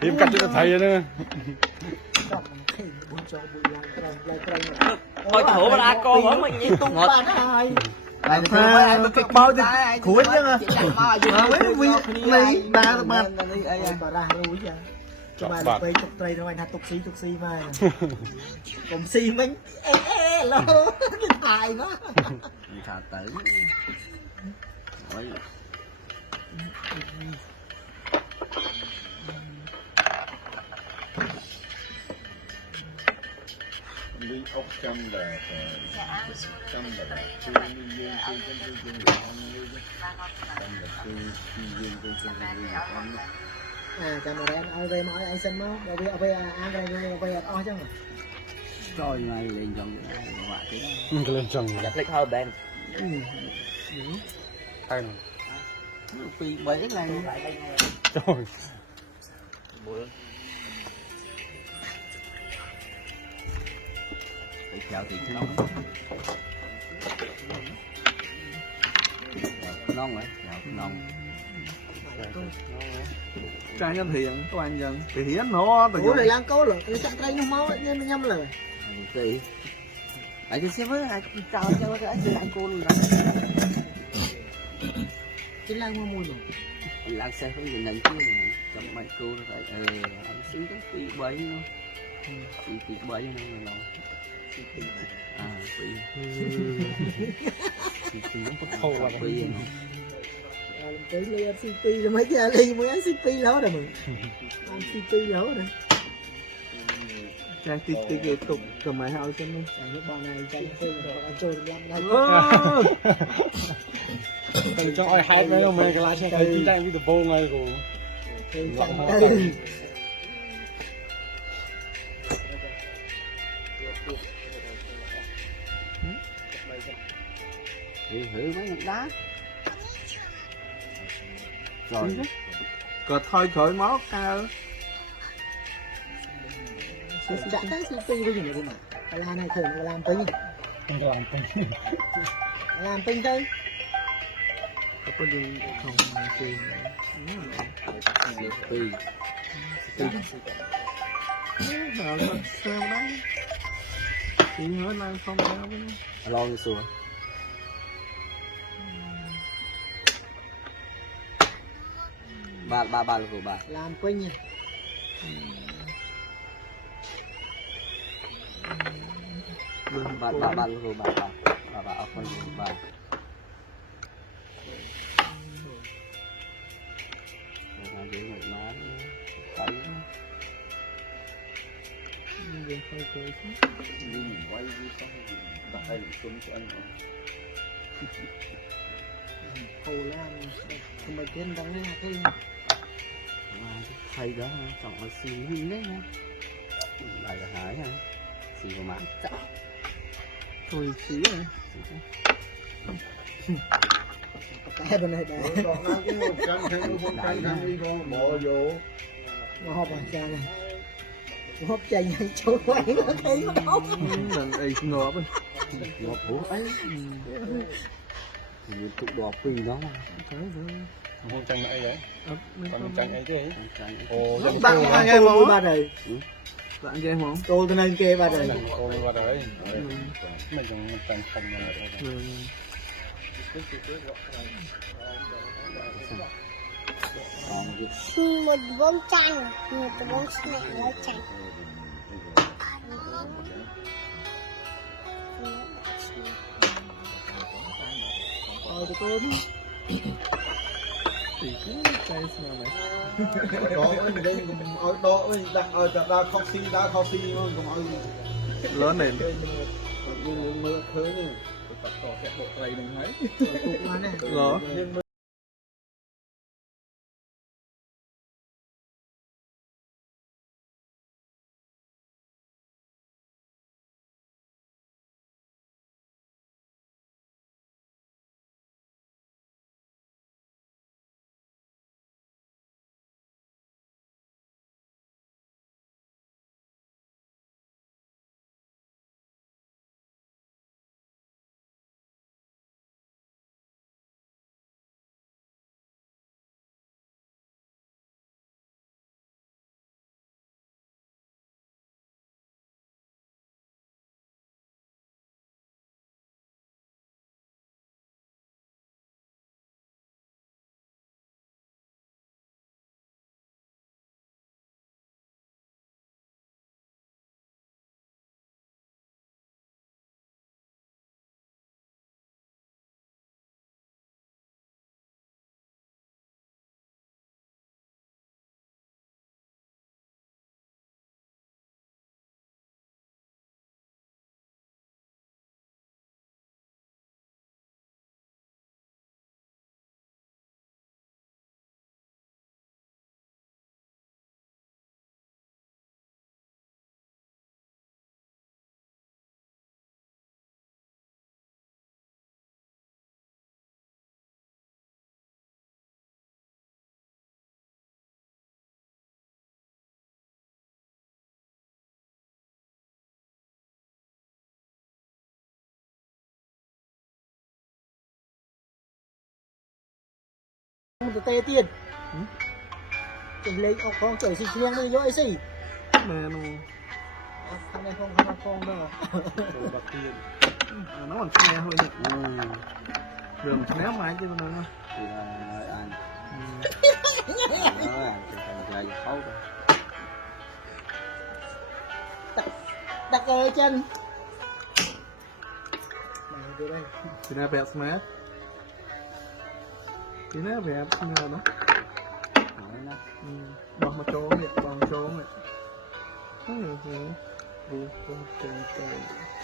Em cắt cho thầy nữa. Thôi thủ ra con mở mình như tung ngọt. Anh thà cái bao thì cuối chứ mà mấy vị lấy đá mà Chọn mà bạc. quay chụp tray rồi anh ha tục xí mà cùng xí mình lô tài quá Thả tử. Đi ốc trăm là trăm là chưa như dương chưa camera ai về nói anh xem nó rồi bây giờ ăn rồi bây giờ to chứ Rồi này lên trong ngoại thế đó. cái lên chồng Chặt lịch hơi bên. tay này. Phi bấy này. Trời. Để chào thì nóng. Nóng rồi, nóng. trai nhân thiện các bạn dân thì hiến nó ủa này lan cố rồi cái chặt tray nó máu nhưng nhâm lời Thì anh cứ xem với anh chào cho cái anh cô luôn đó. cái lan mua mùi rồi Anh lang xe không nhìn nhận chứ chậm mạnh cô nó phải anh xí đó tí bấy nó tí bấy nó là tí nó có khô qua tí cái ly ăn CP rồi mấy cái ly mới ăn CP lắm rồi mình ăn CP lắm rồi cha tí cái tục cầm máy hao cho nên nước bọn này cho ăn chơi làm lại Đừng cho ai hai cái mà cái lá xe cái chi đang với the ball này rồi. thử mấy đá rồi có thôi khỏi máu cao đã cái CP cái gì này mà làm này thường làm tinh làm tinh thôi có đường không tiền tùy sao đấy chỉ nói là không đâu lo như xưa ba của bà làm quên nhỉ ba của bà ở phần bà làm gì vậy má tay về thôi cười Đi mình quay đi xong đặt tay mình xuống của anh. Hồ Lan không phải tên đắng lên thôi thầy đó chọn là xì hình đấy nha lại là hái hả xì của má thôi xí rồi cái bên này để Còn nó cũng một trăm đi con bỏ vô. nó hộp bằng cha này hộp chanh hay chỗ quay nó thấy nó hộp đừng ý ngọt bên ngọt hổ ấy thì tụ đỏ pì đó mà Không chanh ấy đấy. Còn chanh ấy chứ. Ồ, bạn ăn game không? Ba đời. Bạn game không? Tôi tên anh kia ba đời. Cô ba đời. Mình dùng chanh không là một bông chanh, một bông này là chanh. Thôi tôi thì cứ tay sao này đó mình đây ở đó mình đặt ở đặt ra coffee luôn cũng ở lớn này nhưng mưa khơi này tỏ sẽ bộ này đừng thấy. lớn từ tê tiền chỉ lấy ốc con chở xịt nhang đi rồi xì nè thằng này không con đâu nó còn xe thôi nhỉ đường né máy chứ con nữa thì là anh đó là thành ra khâu rồi đặt ở chân này từ đây thì nó bẹt smart thì nó bẹt nào đó bằng một chỗ này bằng chỗ này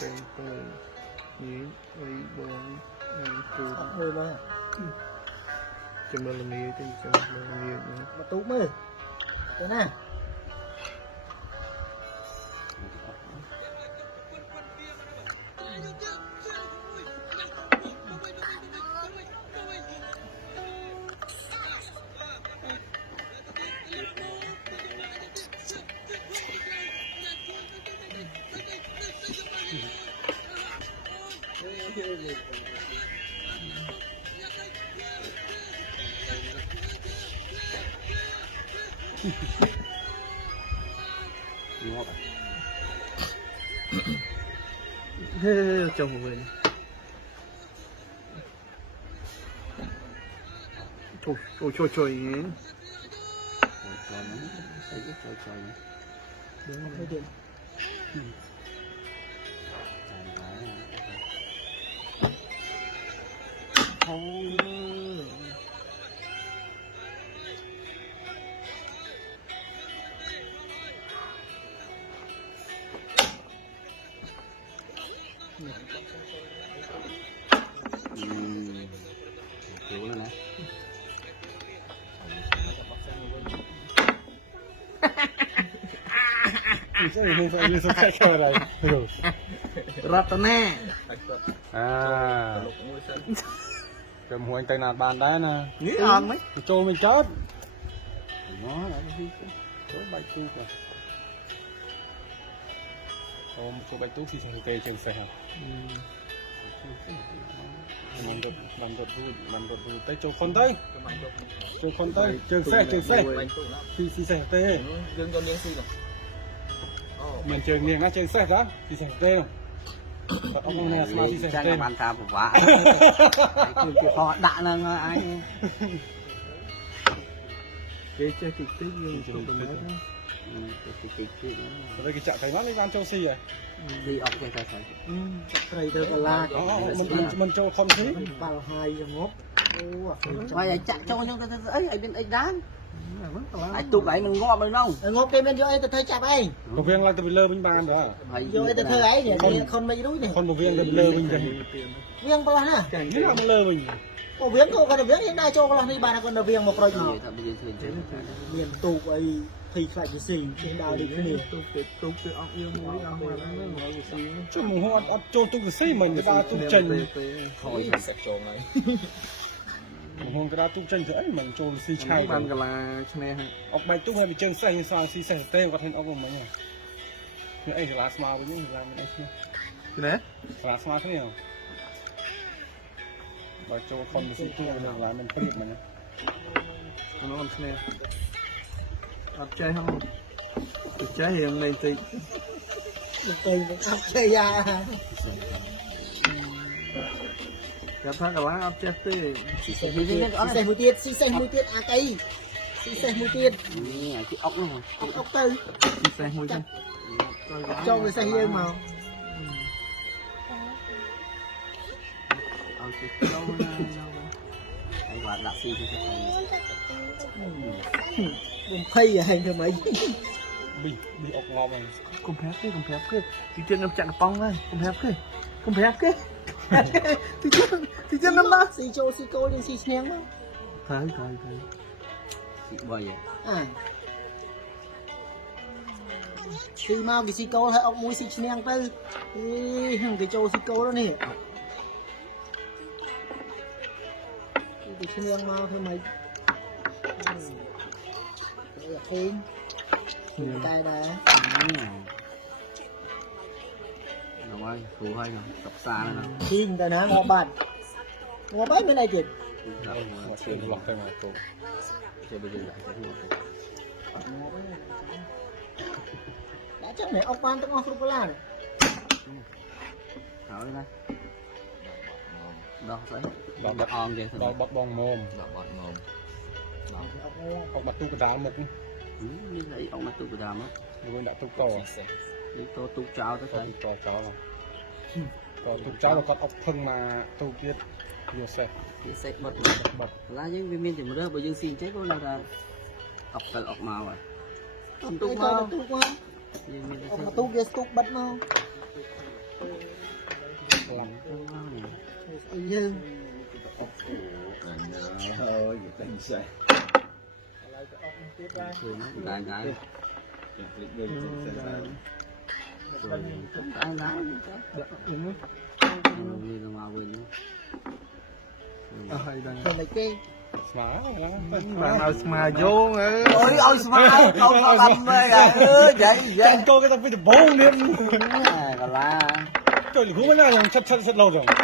trên những ấy bốn phút hơi mà chừng bao nhiêu thì chừng bao nhiêu mà tú mơ thế nào ngọt thế chồng của mình trời trời nhé đúng không điện kiểu nữa nè Ratana cầm huỳnh tay nạt bàn đá nè nghĩ on mấy trôi mình chết nó lại cái chỗ bạch tu rồi một số bạch tu thì thành cây trên xe hả làm đột vui tới chỗ con tới trường xe thì xe tê dương con miếng xi này mình trường nghiêng á trường xe đó thì xe tê thật ông này mà thì xe chắc tê là bàn thà của vả kiểu họ đã là ai chơi kịch tích nhưng không được mấy đây cái chợ thấy nó đi ăn châu xì à đi ọc cái phải thầy tôi là mình châu không khí bao hai ngốc vậy chặt cho nhau ấy bên ấy đán anh tụt lại mình ngọ mình đâu ngốc cái bên dưới tôi thấy chạp ấy một viên là tôi lơ bên bàn đó dưới tôi thấy ấy thì không mấy đuối này con một viên gần lơ bên gần viên bao hả như nào lơ mình một viên cô còn viên hiện nay cho con đi bàn còn viên một rồi miền tụ ấy thì phải cái gì trên đào đi cái gì tụt ọc yêu muối ọc mà nó nói cái gì chút mù hoa ọc trôn tụt cái xí mình cái ba tụt chân thôi sạch trộn này mù hoa cái ba tụt chân thì ấy mình trôn xí chai bàn cái là nghe ọc bạch tụt hay bị chân xanh sao xí xanh tên có thêm ọc mình nhỉ như ấy thì lá smart với những làm cái này cái đấy lá smart thế nào và cho con xí tua được lại mình phân biệt mình nó còn nghe ấp chơi không chơi hiện nay thì cây ấp chơi ra gặp thằng cái lá ấp chơi thì xì xe mũi tiết à cây xì xe mũi tiết cái ốc luôn ốc tư xì xe mũi tiết cho cái xe hơi màu anh hoạt đã xì đừng phay à hành thôi mấy bị ọc ngon này cùng phép cái thì chân em chặn bong đây cùng phép cái thì chân nó đó xì cho xì cô nhưng xì nén đó thấy xì bơi vậy à xì mau cái xì cô hay ông mũi xì nén tư cái cho xì cô đó nè cái xì nén mau thôi mấy là thêm tay đó rồi ơi phụ hơi rồi tập xa nữa xin ta nói ngọc bàn ngọc bấy bên này kìa lọc cái này chơi bây giờ lại sẽ mua đã chắc này ông ban tao ngon không có làm hỏi đây đó đấy đó on vậy thôi ដល់បបបងមុំ អុកមកទូកដាមុខ នេះlại ông mà tụ cái đàm á មួយដាក់ទូកត đi tô tụ cháo tới ត đây ចោលក៏ទូកចោលគាត់អុកផឹងមកទូកទៀតយល់សេះ cái xe bật lá những viên miên thì mới bởi dương xin chết có là ọc tật ọc màu à ông tụ tôi màu tu quá viên miên ông tu kia tu bật mau ខ្លាំង dương hơi gì tình sẽ gái gái click bên sẽ ra rồi chúng ta gái người là màu quỳnh còn này kia ស្មើ bạn nào mà vô ôi ôi smile không có tâm vậy vậy ចាញ់កោគេទៅពីដំបងនេះ còn là ចូលលូមិនណាឆាត់ឡូទៅ